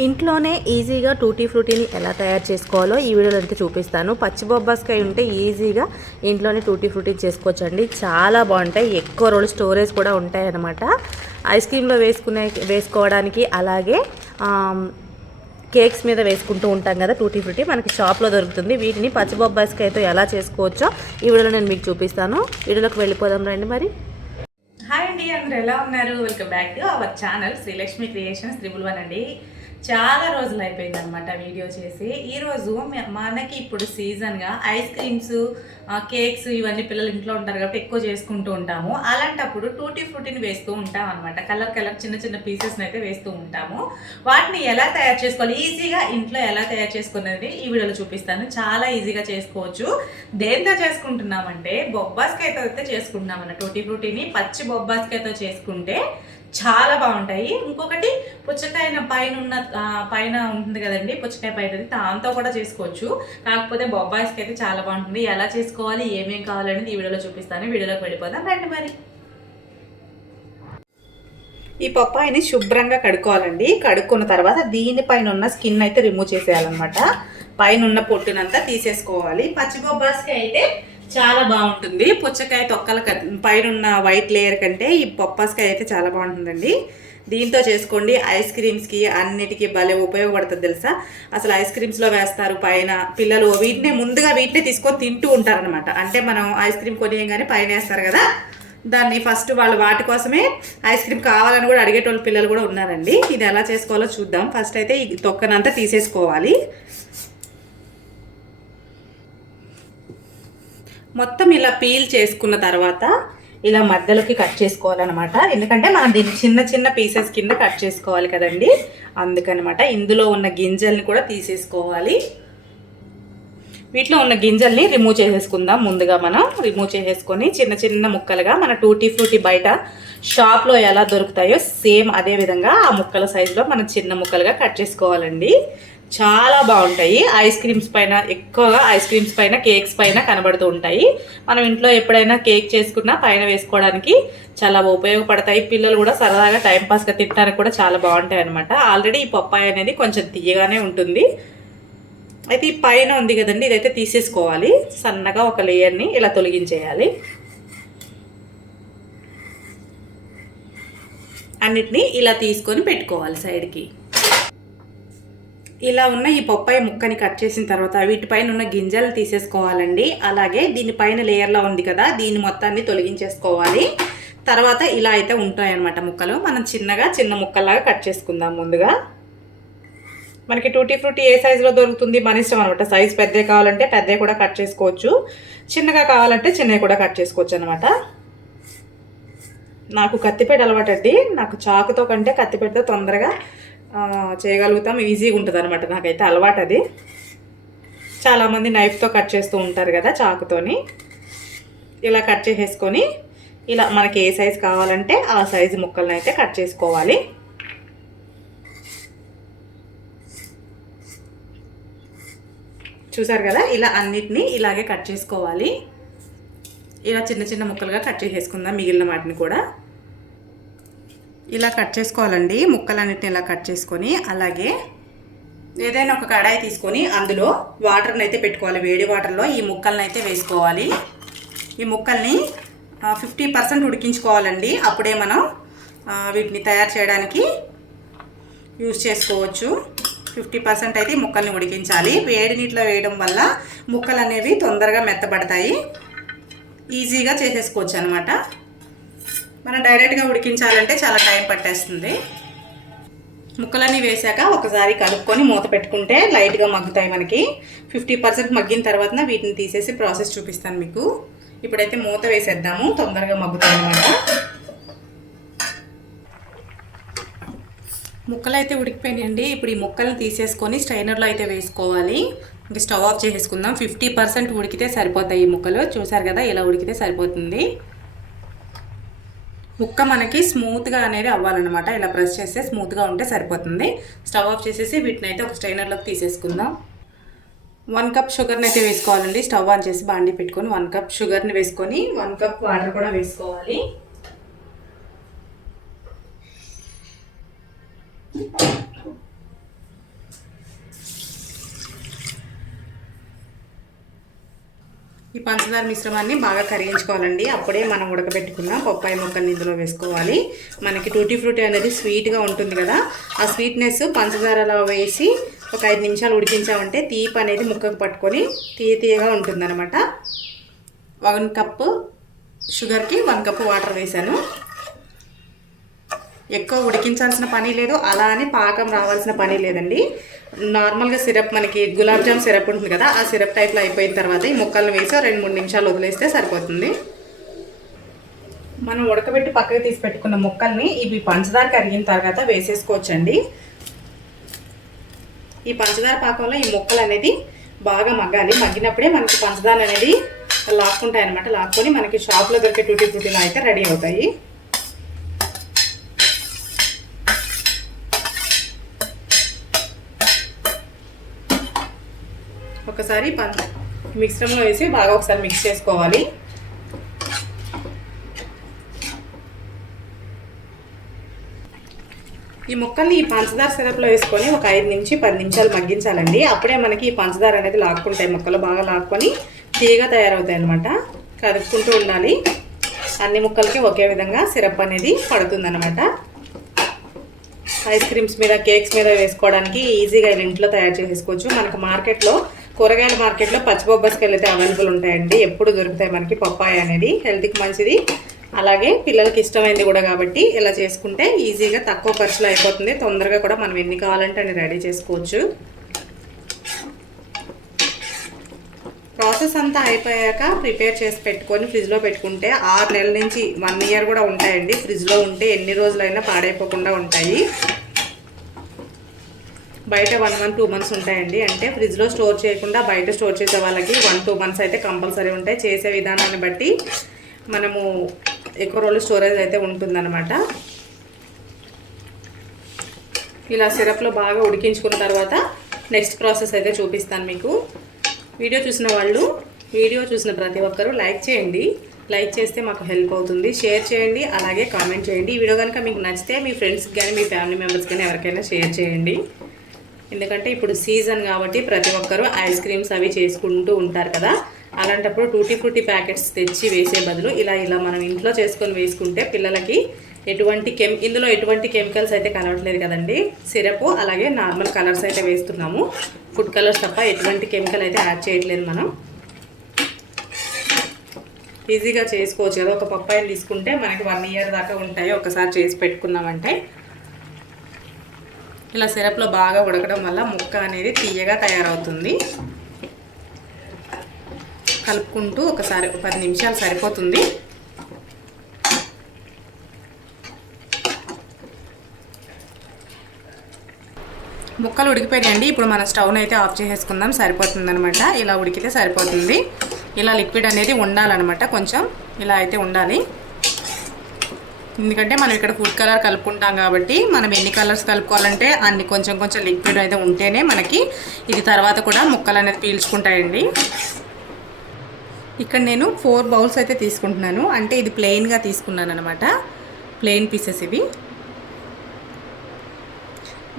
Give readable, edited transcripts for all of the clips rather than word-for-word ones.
ఇంట్లోనే ఈజీగా టూటీ ఫ్రూటీని ఎలా తయారు చేసుకోవాలో ఈ వీడియోలో అయితే చూపిస్తాను. పచ్చి బొబ్బాస్కాయ ఉంటే ఈజీగా ఇంట్లోనే టూటీ ఫ్రూటీ చేసుకోవచ్చండి. చాలా బాగుంటాయి, ఎక్కువ రోజులు స్టోరేజ్ కూడా ఉంటాయి అన్నమాట. ఐస్ క్రీమ్లో వేసుకోవడానికి, అలాగే కేక్స్ మీద వేసుకుంటూ ఉంటాం కదా టూటీ ఫ్రూటీ, మనకి షాప్లో దొరుకుతుంది. వీటిని పచ్చి బొబ్బాస్కాయతో ఎలా చేసుకోవచ్చో ఈ వీడియోలో నేను మీకు చూపిస్తాను. వీడియోలోకి వెళ్ళిపోదాం రండి. మరి హాయ్ అండి, అందరూ ఎలా ఉన్నారు? Welcome back to our channel Srilakshmi creations 111 అండి. చాలా రోజులు అయిపోయింది అనమాట వీడియో చేసి. ఈరోజు మనకి ఇప్పుడు సీజన్గా ఐస్ క్రీమ్స్, కేక్స్ ఇవన్నీ పిల్లలు ఇంట్లో ఉంటారు కాబట్టి ఎక్కువ చేసుకుంటూ ఉంటాము. అలాంటప్పుడు టూటీ ఫ్రూటీని వేస్తూ ఉంటాం అనమాట. కలర్ చిన్న చిన్న పీసెస్ని అయితే వేస్తూ ఉంటాము. వాటిని ఎలా తయారు చేసుకోవాలి, ఈజీగా ఇంట్లో ఎలా తయారు చేసుకునేది ఈ వీడియోలో చూపిస్తాను. చాలా ఈజీగా చేసుకోవచ్చు. దేంతో చేసుకుంటున్నామంటే బొబ్బాస్కాయతో అయితే చేసుకుంటున్నాం అన్న టూటీ ఫ్రూటీని. పచ్చి బొబ్బాస్కాయతో చేసుకుంటే చాలా బాగుంటాయి. ఇంకొకటి పుచ్చకాయ పైన ఉంటుంది కదండి, పుచ్చకాయ పైనది, దాంతో కూడా చేసుకోవచ్చు. కాకపోతే బొబ్బాయిస్కి అయితే చాలా బాగుంటుంది. ఎలా చేసుకోవాలి, ఏమేమి కావాలనేది ఈ వీడియోలో చూపిస్తాను. వీడియోలోకి వెళ్ళిపోదాం రండి. మరి ఈ పప్పాయిని శుభ్రంగా కడుక్కోవాలండి. కడుక్కున్న తర్వాత దీనిపైన ఉన్న స్కిన్ అయితే రిమూవ్ చేసేయాలన్నమాట. పైన ఉన్న పొట్టునంతా తీసేసుకోవాలి. పచ్చి బొబ్బాస్కాయ అయితే చాలా బాగుంటుంది. పుచ్చకాయ తొక్కల పైన ఉన్న వైట్ లేయర్ కంటే ఈ బొబ్బాస్కాయ అయితే చాలా బాగుంటుందండి. దీంతో చేసుకోండి. ఐస్ క్రీమ్స్కి అన్నిటికీ భలే ఉపయోగపడుతుంది తెలుసా. అసలు ఐస్ క్రీమ్స్లో వేస్తారు పైన. పిల్లలు వీటినే తీసుకొని తింటూ ఉంటారనమాట. అంటే మనం ఐస్ క్రీమ్ కొనియంగానే పైన వేస్తారు కదా, దాన్ని ఫస్ట్ వాళ్ళు వాటి కోసమే ఐస్ క్రీమ్ కావాలని కూడా అడిగేటోళ్ళు పిల్లలు కూడా ఉన్నారండి. ఇది ఎలా చేసుకోవాలో చూద్దాం. ఫస్ట్ అయితే ఈ తొక్కనంతా తీసేసుకోవాలి. మొత్తం ఇలా పీల్ చేసుకున్న తర్వాత ఇలా మధ్యలోకి కట్ చేసుకోవాలన్నమాట. ఎందుకంటే మనం దీన్ని చిన్న చిన్న పీసెస్ కింద కట్ చేసుకోవాలి కదండి, అందుకనమాట. ఇందులో ఉన్న గింజల్ని కూడా తీసేసుకోవాలి. వీటిలో ఉన్న గింజల్ని రిమూవ్ చేసేసుకుందాం. ముందుగా మనం రిమూవ్ చేసేసుకొని చిన్న చిన్న ముక్కలుగా మన టూటీ ఫ్రూటీ బయట షాప్లో ఎలా దొరుకుతాయో సేమ్ అదే విధంగా ఆ ముక్కల సైజులో మనం చిన్న ముక్కలుగా కట్ చేసుకోవాలండి. చాలా బాగుంటాయి. ఐస్ క్రీమ్స్ పైన, ఎక్కువగా ఐస్ క్రీమ్స్ పైన, కేక్స్ పైన కనబడుతూ ఉంటాయి. మనం ఇంట్లో ఎప్పుడైనా కేక్ చేసుకున్నా పైన వేసుకోవడానికి చాలా ఉపయోగపడతాయి. పిల్లలు కూడా సరదాగా టైంపాస్గా తినడానికి కూడా చాలా బాగుంటాయి అనమాట. ఆల్రెడీ ఈ పప్పాయ అనేది కొంచెం తీయగానే ఉంటుంది. అయితే ఈ పైన ఉంది కదండి, ఇదైతే తీసేసుకోవాలి. సన్నగా ఒక లేయర్ని ఇలా తొలగించేయాలి. అన్నిటినీ ఇలా తీసుకొని పెట్టుకోవాలి సైడ్కి. ఇలా ఉన్న ఈ పప్పాయ ముక్కని కట్ చేసిన తర్వాత వీటిపైన ఉన్న గింజలు తీసేసుకోవాలండి. అలాగే దీనిపైన లేయర్లో ఉంది కదా, దీని మొత్తాన్ని తొలగించేసుకోవాలి. తర్వాత ఇలా అయితే ఉంటాయన్నమాట ముక్కలు. మనం చిన్న ముక్కల్లాగా కట్ చేసుకుందాం. ముందుగా మనకి టూటీ ఫ్రూటీ ఏ సైజులో దొరుకుతుంది మన ఇష్టం అనమాట. సైజు పెద్దవి కావాలంటే పెద్దవి కూడా కట్ చేసుకోవచ్చు, చిన్నగా కావాలంటే చిన్నవి కూడా కట్ చేసుకోవచ్చు అనమాట. నాకు కత్తిపేట అలవాటు అండి. నాకు చాకుతో కంటే కత్తిపేటతో తొందరగా చేయగలుగుతాం, ఈజీగా ఉంటుంది అనమాట. నాకైతే అలవాటు అది. చాలామంది నైఫ్తో కట్ చేస్తూ ఉంటారు కదా, చాకుతోని. ఇలా కట్ చేసేసుకొని ఇలా మనకి ఏ సైజు కావాలంటే ఆ సైజు ముక్కలను అయితే కట్ చేసుకోవాలి. చూసారు కదా, ఇలా అన్నిటినీ ఇలాగే కట్ చేసుకోవాలి. ఇలా చిన్న చిన్న ముక్కలుగా కట్ చేసేసుకుందాం. మిగిలిన వాటిని కూడా ఇలా కట్ చేసుకోవాలండి. ముక్కలన్నిటిని ఇలా కట్ చేసుకొని, అలాగే ఏదైనా ఒక కడాయి తీసుకొని అందులో వాటర్ని అయితే పెట్టుకోవాలి. వేడి వాటర్లో ఈ ముక్కల్ని అయితే వేసుకోవాలి. ఈ ముక్కల్ని 50% ఉడికించుకోవాలండి. అప్పుడే మనం వీటిని తయారు చేయడానికి యూజ్ చేసుకోవచ్చు. 50% అయితే ఈ ముక్కల్ని ఉడికించాలి. వేడి నీటిలో వేయడం వల్ల ముక్కలు అనేవి తొందరగా మెత్తబడతాయి, ఈజీగా చేసేసుకోవచ్చు అనమాట. మనం డైరెక్ట్గా ఉడికించాలంటే చాలా టైం పట్టేస్తుంది. ముక్కలన్నీ వేసాక ఒకసారి కలుపుకొని మూత పెట్టుకుంటే లైట్గా మగ్గుతాయి మనకి. 50% మగ్గిన తర్వాత వీటిని తీసేసి ప్రాసెస్ చూపిస్తాను మీకు. ఇప్పుడైతే మూత వేసేద్దాము, తొందరగా మగ్గుతాయి అనమాట. ముక్కలు అయితే ఉడికిపోయినాయండి. ఇప్పుడు ఈ ముక్కలను తీసేసుకొని స్ట్రైనర్లో అయితే వేసుకోవాలి. ఇంకా స్టవ్ ఆఫ్ చేసేసుకుందాం. 50% ఉడికితే సరిపోతాయి ఈ ముక్కలు. చూసారు కదా, ఇలా ఉడికితే సరిపోతుంది. ముక్క మనకి స్మూత్గా అనేది అవ్వాలన్నమాట. ఇలా ప్రెస్ చేస్తే స్మూత్గా ఉంటే సరిపోతుంది. స్టవ్ ఆఫ్ చేసేసి వీటిని అయితే ఒక స్ట్రైనర్లోకి తీసేసుకుందాం. 1 కప్ షుగర్ని అయితే వేసుకోవాలండి. స్టవ్ ఆన్ చేసి బాండి పెట్టుకొని 1 కప్ షుగర్ని వేసుకొని 1 కప్ వాటర్ కూడా వేసుకోవాలి. ఈ పంచదార మిశ్రమాన్ని బాగా కరిగించుకోవాలండి. అప్పుడే మనం ఉడకబెట్టుకున్న బొప్పాయి ముక్కల్ని ఇందులో వేసుకోవాలి. మనకి టూటీ ఫ్రూటీ అనేది స్వీట్గా ఉంటుంది కదా, ఆ స్వీట్నెస్ పంచదారలో వేసి ఒక 5 నిమిషాలు ఉడికించామంటే తీపి అనేది ముక్కకు పట్టుకొని తీయగా ఉంటుందన్నమాట. 1 కప్పు షుగర్కి 1 కప్పు వాటర్ వేసాను. ఎక్కువ ఉడికించాల్సిన పని లేదు, అలా అని పాకం రావాల్సిన పని లేదండి. నార్మల్గా సిరప్ మనకి గులాబ్ జామ్ సిరప్ ఉంటుంది కదా, ఆ సిరప్ టైప్లో అయిపోయిన తర్వాత ఈ ముక్కలను వేసి 2-3 నిమిషాలు వదిలేస్తే సరిపోతుంది. మనం ఉడకబెట్టి పక్కకి తీసి పెట్టుకున్న ముక్కల్ని ఇవి పంచదార కరిగిన తర్వాత వేసేసుకోవచ్చండి. ఈ పంచదార పాకంలో ఈ ముక్కలు అనేది బాగా మగ్గాలి. మగ్గినప్పుడే మనకి పంచదార అనేది లాక్కుంటాయి అనమాట. లాక్కొని మనకి షాప్లో దొరికే టూటీ ఫ్రూటీలో అయితే రెడీ అవుతాయి. ఒకసారి మిక్సర్లో వేసి బాగా ఒకసారి మిక్స్ చేసుకోవాలి. ఈ ముక్కల్ని ఈ పంచదార సిరప్లో వేసుకొని ఒక 5-10 నిమిషాలు మగ్గించాలండి. అప్పుడే మనకి ఈ పంచదార అనేది లాక్కుంటాయి, ముక్కలు బాగా లాక్కొని తీయగా తయారవుతాయి అన్నమాట. కదుపుకుంటూ ఉండాలి. అన్ని ముక్కలకి ఒకే విధంగా సిరప్ అనేది పడుతుందన్నమాట. ఐస్ క్రీమ్స్ మీద, కేక్స్ మీద వేసుకోవడానికి ఈజీగా ఇంట్లో తయారు చేసేసుకోవచ్చు. మనకు మార్కెట్లో, కూరగాయల మార్కెట్లో పచ్చి బొబ్బాయికాయలు అయితే అవైలబుల్ ఉంటాయండి. ఎప్పుడు దొరుకుతాయి మనకి. పప్పాయ అనేది హెల్త్కి మంచిది, అలాగే పిల్లలకి ఇష్టమైంది కూడా. కాబట్టి ఇలా చేసుకుంటే ఈజీగా తక్కువ ఖర్చులో అయిపోతుంది. తొందరగా కూడా మనం ఎన్ని కావాలంటే అన్ని రెడీ చేసుకోవచ్చు. ప్రాసెస్ అంతా అయిపోయాక ప్రిపేర్ చేసి పెట్టుకొని ఫ్రిడ్జ్లో పెట్టుకుంటే 6 నెలల నుంచి 1 ఇయర్ కూడా ఉంటాయండి. ఫ్రిడ్జ్లో ఉంటే ఎన్ని రోజులైనా పాడైపోకుండా ఉంటాయి. బయట 1 మంత్ 2 మంత్స్ ఉంటాయండి. అంటే ఫ్రిడ్జ్లో స్టోర్ చేయకుండా బయట స్టోర్ చేసే వాళ్ళకి 1-2 మంత్స్ అయితే కంపల్సరీ ఉంటాయి. చేసే విధానాన్ని బట్టి మనము ఎక్కువ రోజులు స్టోరేజ్ అయితే ఉంటుందన్నమాట. ఇలా సిరప్లో బాగా ఉడికించుకున్న తర్వాత నెక్స్ట్ ప్రాసెస్ అయితే చూపిస్తాను మీకు. వీడియో చూసిన ప్రతి ఒక్కరూ లైక్ చేయండి. లైక్ చేస్తే మాకు హెల్ప్ అవుతుంది. షేర్ చేయండి, అలాగే కామెంట్ చేయండి. ఈ వీడియో కనుక మీకు నచ్చితే మీ ఫ్రెండ్స్కి కానీ మీ ఫ్యామిలీ మెంబర్స్ కానీ ఎవరికైనా షేర్ చేయండి. ఎందుకంటే ఇప్పుడు సీజన్ కాబట్టి ప్రతి ఒక్కరూ ఐస్ క్రీమ్స్ అవి చేసుకుంటూ ఉంటారు కదా. అలాంటప్పుడు టూటీ ఫ్రూటీ ప్యాకెట్స్ తెచ్చి వేసే బదులు ఇలా మనం ఇంట్లో చేసుకొని వేసుకుంటే పిల్లలకి ఇందులో ఎటువంటి కెమికల్స్ అయితే కలవట్లేదు కదండి. సిరప్ అలాగే నార్మల్ కలర్స్ అయితే వేస్తున్నాము. ఫుడ్ కలర్స్ తప్ప ఎటువంటి కెమికల్ అయితే యాడ్ చేయట్లేదు. మనం ఈజీగా చేసుకోవచ్చు కదా. ఒక పప్పాయిని తీసుకుంటే మనకి 1 ఇయర్ దాకా ఉంటాయి ఒకసారి చేసి పెట్టుకున్నామంటే. ఇలా సిరప్లో బాగా ఉడకడం వల్ల ముక్క అనేది తీయగా తయారవుతుంది. కలుపుకుంటూ ఒకసారి 10 నిమిషాలు సరిపోతుంది. ముక్కలు ఉడికిపోయాయండి. ఇప్పుడు మన స్టవ్ని అయితే ఆఫ్ చేసేసుకుందాం. సరిపోతుందనమాట. ఇలా ఉడికితే సరిపోతుంది. ఇలా లిక్విడ్ అనేది ఉండాలన్నమాట. కొంచెం ఇలా అయితే ఉండాలి. ఎందుకంటే మనం ఇక్కడ ఫుడ్ కలర్ కలుపుకుంటాం కాబట్టి మనం ఎన్ని కలర్స్ కలుపుకోవాలంటే అన్ని కొంచెం లిక్విడ్ అయితే ఉంటేనే మనకి ఇది తర్వాత కూడా ముక్కలు అనేది పీల్చుకుంటాయండి. ఇక్కడ నేను 4 బౌల్స్ అయితే తీసుకుంటున్నాను. అంటే ఇది ప్లెయిన్గా తీసుకున్నాను అనమాట. ప్లెయిన్ పీసెస్ ఇవి.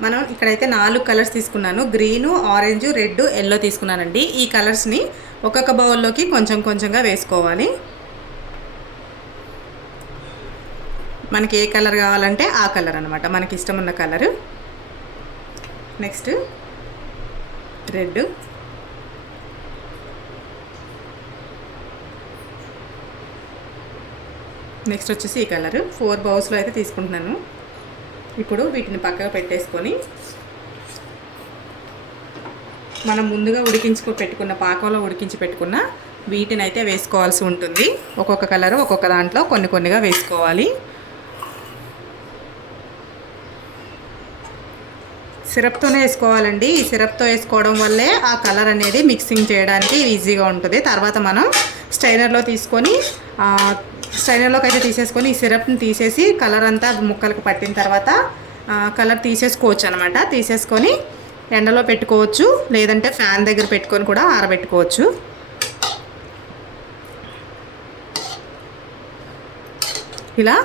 మనం ఇక్కడైతే 4 కలర్స్ తీసుకున్నాను. గ్రీను, ఆరెంజ్, రెడ్, ఎల్లో తీసుకున్నానండి. ఈ కలర్స్ని ఒక్కొక్క బౌల్లోకి కొంచెంగా వేసుకోవాలి. మనకి ఏ కలర్ కావాలంటే ఆ కలర్ అనమాట, మనకి ఇష్టం ఉన్న కలరు. నెక్స్ట్ రెడ్, నెక్స్ట్ వచ్చేసి ఈ కలరు. 4 బౌల్స్లో అయితే తీసుకుంటున్నాను. ఇప్పుడు వీటిని పక్కగా పెట్టేసుకొని మనం ముందుగా పాకంలో ఉడికించి పెట్టుకున్న వీటిని అయితే వేసుకోవాల్సి ఉంటుంది. ఒక్కొక్క కలరు ఒక్కొక్క దాంట్లో కొన్నిగా వేసుకోవాలి. సిరప్తోనే వేసుకోవాలండి. ఈ సిరప్తో వేసుకోవడం వల్లే ఆ కలర్ అనేది మిక్సింగ్ చేయడానికి ఈజీగా ఉంటుంది. తర్వాత మనం స్ట్రైనర్లోకి అయితే తీసేసుకొని ఈ సిరప్ని తీసేసి కలర్ అంతా ముక్కలకు పట్టిన తర్వాత కలర్ తీసేసుకోవచ్చు అనమాట. తీసేసుకొని ఎండలో పెట్టుకోవచ్చు, లేదంటే ఫ్యాన్ దగ్గర పెట్టుకొని కూడా ఆరబెట్టుకోవచ్చు. ఇలా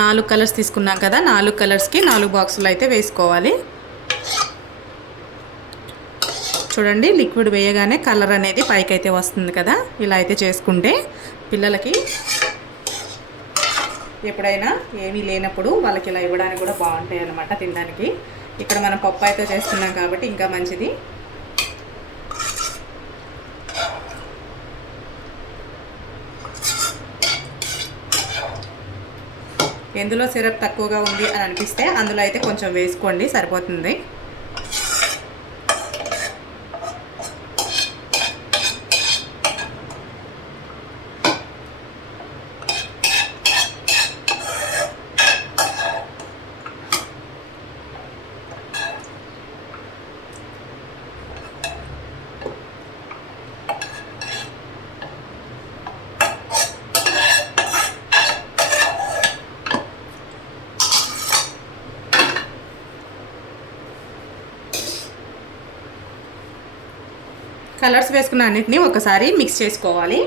4 కలర్స్ తీసుకున్నాం కదా, 4 కలర్స్కి 4 బాక్సులు అయితే వేసుకోవాలి. చూడండి లిక్విడ్ వేయగానే కలర్ అనేది పైకి అయితే వస్తుంది కదా. ఇలా అయితే చేసుకుంటే పిల్లలకి ఎప్పుడైనా ఏమీ లేనప్పుడు వాళ్ళకి ఇలా ఇవ్వడానికి కూడా బాగుంటాయి అన్నమాట తినడానికి. ఇక్కడ మనం పప్పు అయితే చేస్తున్నాం కాబట్టి ఇంకా మంచిది. ఎందులో సిరప్ తక్కువగా ఉంది అని అనిపిస్తే అందులో అయితే కొంచెం వేసుకోండి, సరిపోతుంది. కలర్స్ వేసుకున్న అన్నిటిని ఒకసారి మిక్స్ చేసుకోవాలి.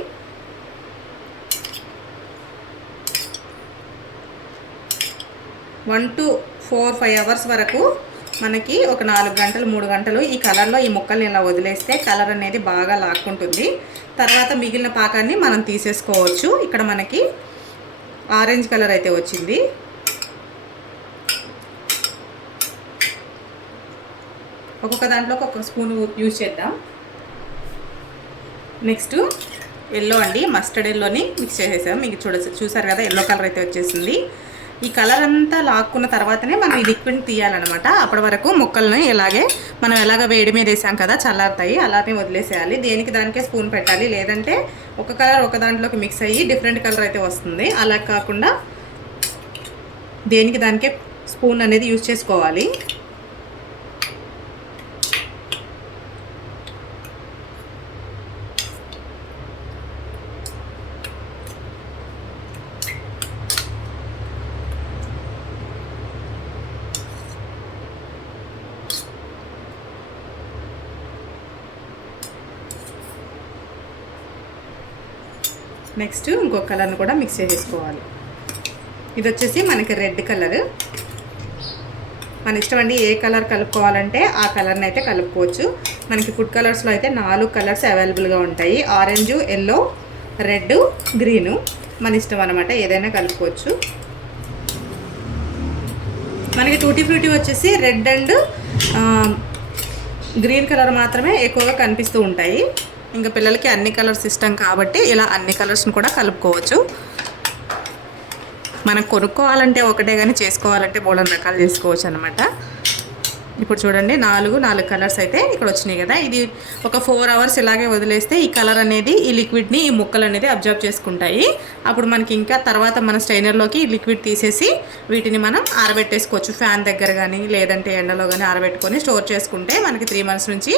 1 to 4-5 అవర్స్ వరకు మనకి ఒక 4 గంటలు 3 గంటలు ఈ కలర్లో ఈ ముక్కల్ని ఇలా వదిలేస్తే కలర్ అనేది బాగా లాక్కుంటుంది. తర్వాత మిగిలిన పాకాన్ని మనం తీసేసుకోవచ్చు. ఇక్కడ మనకి ఆరెంజ్ కలర్ అయితే వచ్చింది. ఒక్కొక్క దాంట్లోకి ఒక స్పూన్ యూజ్ చేద్దాం. నెక్స్ట్ ఎల్లో అండి, మస్టర్డ్ ఎల్లోని మిక్స్ చేసేసాం. మీకు చూసారు కదా ఎల్లో కలర్ అయితే వచ్చేసింది. ఈ కలర్ అంతా లాక్కున్న తర్వాతనే మనం ఈ లిక్విడ్ని తీయాలన్నమాట. అప్పటి వరకు ముక్కల్ని ఇలాగే మనం ఎలాగ వేడి మీద వేసాం కదా చల్లారుతాయి, అలానే వదిలేసేయాలి. దేనికి దానికే స్పూన్ పెట్టాలి, లేదంటే ఒక కలర్ ఒక దాంట్లోకి మిక్స్ అయ్యి డిఫరెంట్ కలర్ అయితే వస్తుంది. అలా కాకుండా దేనికి దానికే స్పూన్ అనేది యూజ్ చేసుకోవాలి. నెక్స్ట్ ఇంకొక కలర్ని కూడా మిక్స్ చేసేసుకోవాలి. ఇది వచ్చేసి మనకి రెడ్ కలర్. మన ఇష్టం అండి, ఏ కలర్ కలుపుకోవాలంటే ఆ కలర్ని అయితే కలుపుకోవచ్చు. మనకి ఫుడ్ కలర్స్లో అయితే 4 కలర్స్ అవైలబుల్గా ఉంటాయి. Orange, yellow, red, green. మన ఇష్టం అనమాట, ఏదైనా కలుపుకోవచ్చు. మనకి టూటీ ఫ్రూటీ వచ్చేసి రెడ్ అండ్ గ్రీన్ కలర్ మాత్రమే ఎక్కువగా కనిపిస్తూ ఉంటాయి. ఇంకా పిల్లలకి అన్ని కలర్స్ ఇష్టం కాబట్టి ఇలా అన్ని కలర్స్ని కూడా కలుపుకోవచ్చు. మనం కొనుక్కోవాలంటే ఒకటే కానీ చేసుకోవాలంటే బోలెడు రకాలు చేసుకోవచ్చు అనమాట. ఇప్పుడు చూడండి 4 కలర్స్ అయితే ఇక్కడ వచ్చినాయి కదా. ఇది ఒక 4 అవర్స్ ఇలాగే వదిలేస్తే ఈ కలర్ అనేది ఈ లిక్విడ్ని ఈ ముక్కలు అనేది అబ్జర్వ్ చేసుకుంటాయి. అప్పుడు మనకి ఇంకా తర్వాత మన స్ట్రైనర్లోకి లిక్విడ్ తీసేసి వీటిని మనం ఆరబెట్టేసుకోవచ్చు. ఫ్యాన్ దగ్గర కానీ లేదంటే ఎండలో కానీ ఆరబెట్టుకొని స్టోర్ చేసుకుంటే మనకి 3 months నుంచి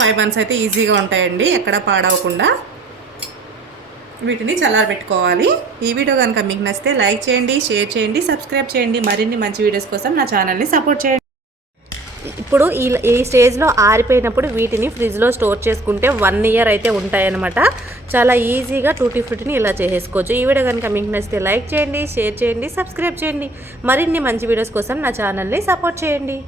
5 months అయితే ఈజీగా ఉంటాయండి, ఎక్కడ పాడవకుండా. వీటిని చల్లారబెట్టుకోవాలి. ఈ వీడియో కనుక మీకు నచ్చితే లైక్ చేయండి, షేర్ చేయండి, సబ్స్క్రైబ్ చేయండి. మరిన్ని మంచి వీడియోస్ కోసం నా ఛానల్ని సపోర్ట్ చేయండి. ఇప్పుడు ఈ స్టేజ్లో ఆరిపోయినప్పుడు వీటిని ఫ్రిడ్జ్లో స్టోర్ చేసుకుంటే 1 year అయితే ఉంటాయన్నమాట. చాలా ఈజీగా టూటీ ఫ్రూటీని ఇలా చేసేసుకోవచ్చు. ఈ వీడియో కనుక మీకు నచ్చితే లైక్ చేయండి, షేర్ చేయండి, సబ్స్క్రైబ్ చేయండి. మరిన్ని మంచి వీడియోస్ కోసం నా ఛానల్ని సపోర్ట్ చేయండి.